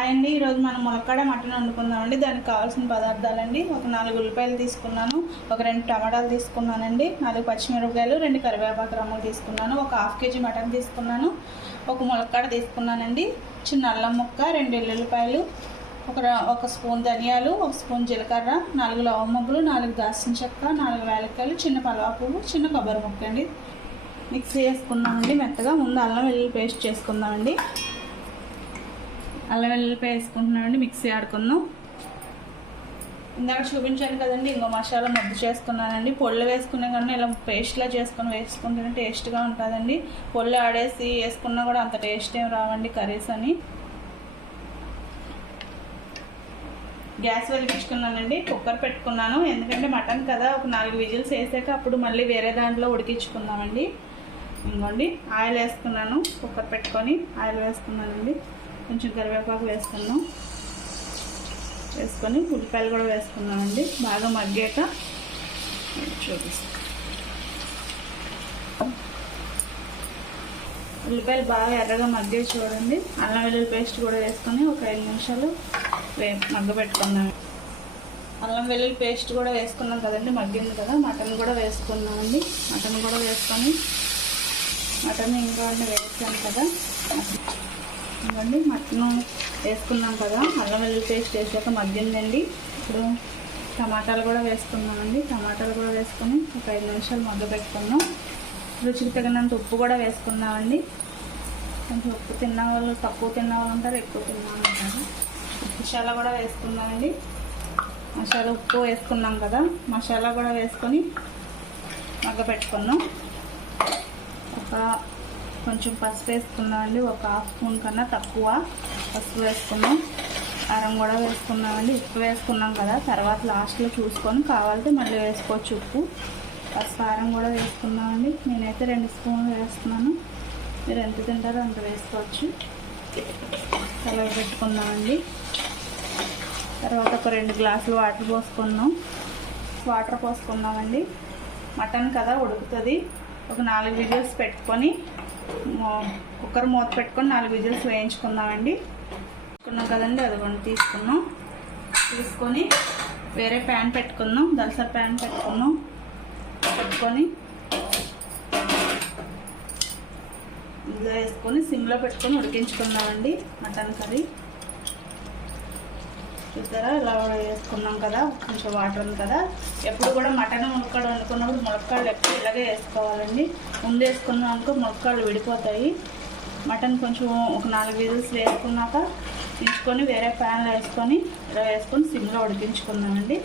Hi అండి. ఈరోజు మనం ములక్కాడ మటన్ వండుకుందామండి. దానికి కావాల్సిన పదార్థాలండి: ఒక 4 ఉల్లిపాయలు తీసుకున్నాను, ఒక 2 టమాటాలు తీసుకున్నానండి, 4 పచ్చిమిరపకాయలు, 2 కరివేపాకు రమ్మలు తీసుకున్నాను, ఒక హాఫ్ కేజీ మటన్ తీసుకున్నాను, ఒక ములక్కాడ తీసుకున్నానండి, చిన్న అల్లం ముక్క, 2 ఎల్లుల్లిపాయలు, ఒక స్పూన్ ధనియాలు, ఒక స్పూన్ జీలకర్ర, 4 లవంగములు, 4 దాల్చిన చెక్క, 4 యాలక్కాయలు, చిన్న పలావు పువ్వు, చిన్న కొబ్బరి ముక్క అండి. మిక్సీ చేసుకున్నామండి మెత్తగా. ముందు అల్లం వెల్లుల్లి పేస్ట్ చేసుకుందామండి. అల్లం వెల్లుల్లిపాయ వేసుకుంటున్నామండి. మిక్సీ ఆడుకుందాం. ఇందాక చూపించాను కదండి, ఇంకో మసాలా ముద్ద చేసుకున్నానండి. పొళ్ళు వేసుకునే కన్నా ఇలా పేస్ట్లా వేసుకుంటే టేస్ట్గా ఉంటుందండి. పొళ్ళు ఆడేసి వేసుకున్నా కూడా అంత టేస్ట్ ఏం రావండి కర్రీస్ అని. గ్యాస్ వెలిగించుకున్నానండి. కుక్కర్ పెట్టుకున్నాను, ఎందుకంటే మటన్ కదా. ఒక 4 విజిల్స్ వేసాక అప్పుడు మళ్ళీ వేరే దాంట్లో ఉడికించుకుందామండి. ఇంకోండి ఆయిల్ వేసుకున్నాను. కుక్కర్ పెట్టుకొని ఆయిల్ వేసుకున్నానండి. కొంచెం కరివేపాకు వేసుకున్నాం. వేసుకొని ఉల్లిపాయలు కూడా వేసుకున్నామండి. బాగా మగ్గాక చూపిస్తాం. ఉల్లిపాయలు బాగా ఎర్రగా మగ్గే చూడండి. అల్లం వెల్లుల్లి పేస్ట్ కూడా వేసుకొని ఒక 5 నిమిషాలు మగ్గబెట్టుకున్నాం. అల్లం వెల్లుల్లి పేస్ట్ కూడా వేసుకున్నాం కదండి, మగ్గింది కదా. మటన్ కూడా వేసుకున్నామండి. మటన్ కూడా వేసుకొని మటన్ ఇంకా వేసాం కదా. ఇవ్వండి మటన్ వేసుకున్నాం కదా. అల్లం వెల్లుల్లి పేస్ట్ వేసాక మగ్గిందండి. ఇప్పుడు టమాటాలు కూడా వేసుకున్నామండి. టమాటాలు కూడా వేసుకొని ఒక 5 నిమిషాలు మగ్గబెట్టుకున్నాం. రుచికి తగినంత ఉప్పు కూడా వేసుకున్నామండి. కొంచెం ఉప్పు తిన్నవాళ్ళు తక్కువ తిన్నవాళ్ళు ఉంటారు, ఎక్కువ తిన్నవాళ్ళు ఉంటారు. మసాలా కూడా వేసుకున్నామండి. మసాలా ఉప్పు వేసుకున్నాం కదా, మసాలా కూడా వేసుకొని మగ్గబెట్టుకున్నాం. కొంచెం పసుపు వేసుకున్నామండి. ఒక హాఫ్ స్పూన్ కన్నా తక్కువ పసుపు వేసుకున్నాం. కారం కూడా వేసుకున్నామండి. ఉప్పు వేసుకున్నాం కదా, తర్వాత లాస్ట్లో చూసుకొని కావాలంటే మళ్ళీ వేసుకోవచ్చు ఉప్పు. పసుపు కారం కూడా వేసుకున్నామండి. నేనైతే 2 స్పూన్లు వేస్తున్నాను, మీరు ఎంత తింటారో అంత వేసుకోవచ్చు. కలర్ పెట్టుకున్నామండి. తర్వాత ఒక 2 గ్లాసులు వాటర్ పోసుకున్నామండి. మటన్ కదా ఉడుకుతుంది. ఒక 4 విజిల్స్ పెట్టుకొని కుక్కర్ మూత పెట్టుకొని 4 విజిల్స్ వేయించుకుందామండి. తీసుకున్నాం కదండి, అదిగోండి తీసుకొని వేరే ప్యాన్ పెట్టుకుందాం. దలసర ప్యాన్ పెట్టుకొని ఇందులో వేసుకొని సిమ్లో పెట్టుకొని ఉడికించుకుందామండి మటన్ కర్రీ. చూసారా, ఇలా వేసుకున్నాం కదా. కొంచెం వాటర్ ఉంది కదా. ఎప్పుడు కూడా మటన్ ములక్కాడ వండుకున్నప్పుడు ములక్కాడలు ఎప్పుడు ఇలాగే వేసుకోవాలండి. ముందు వేసుకున్నాం అనుకో ములక్కాడలు విడిపోతాయి. మటన్ కొంచెం ఒక 4 విజిల్స్ వేసుకున్నాక దించుకొని వేరే ప్యాన్లో వేసుకొని ఇలా వేసుకొని సిమ్లో ఉడికించుకున్నామండి.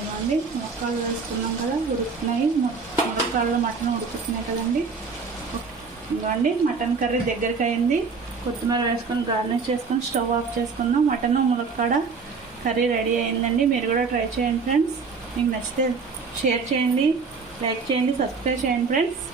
ఇవ్వండి ములక్కాడలు వేసుకున్నాం కదా, ఉడుకుతున్నాయి. ములక్కాడలు మటన్ ఉడుకుతున్నాయి కదండి. ఇవ్వండి మటన్ కర్రీ దగ్గరికి అయింది. కొత్తిమీర వేసుకొని గార్నిష్ చేసుకొని స్టవ్ ఆఫ్ చేసుకుందాం. మటన్ ములక్కాడ కర్రీ రెడీ అయిందండి. మీరు కూడా ట్రై చేయండి ఫ్రెండ్స్. మీకు నచ్చితే షేర్ చేయండి, లైక్ చేయండి, సబ్స్క్రైబ్ చేయండి ఫ్రెండ్స్.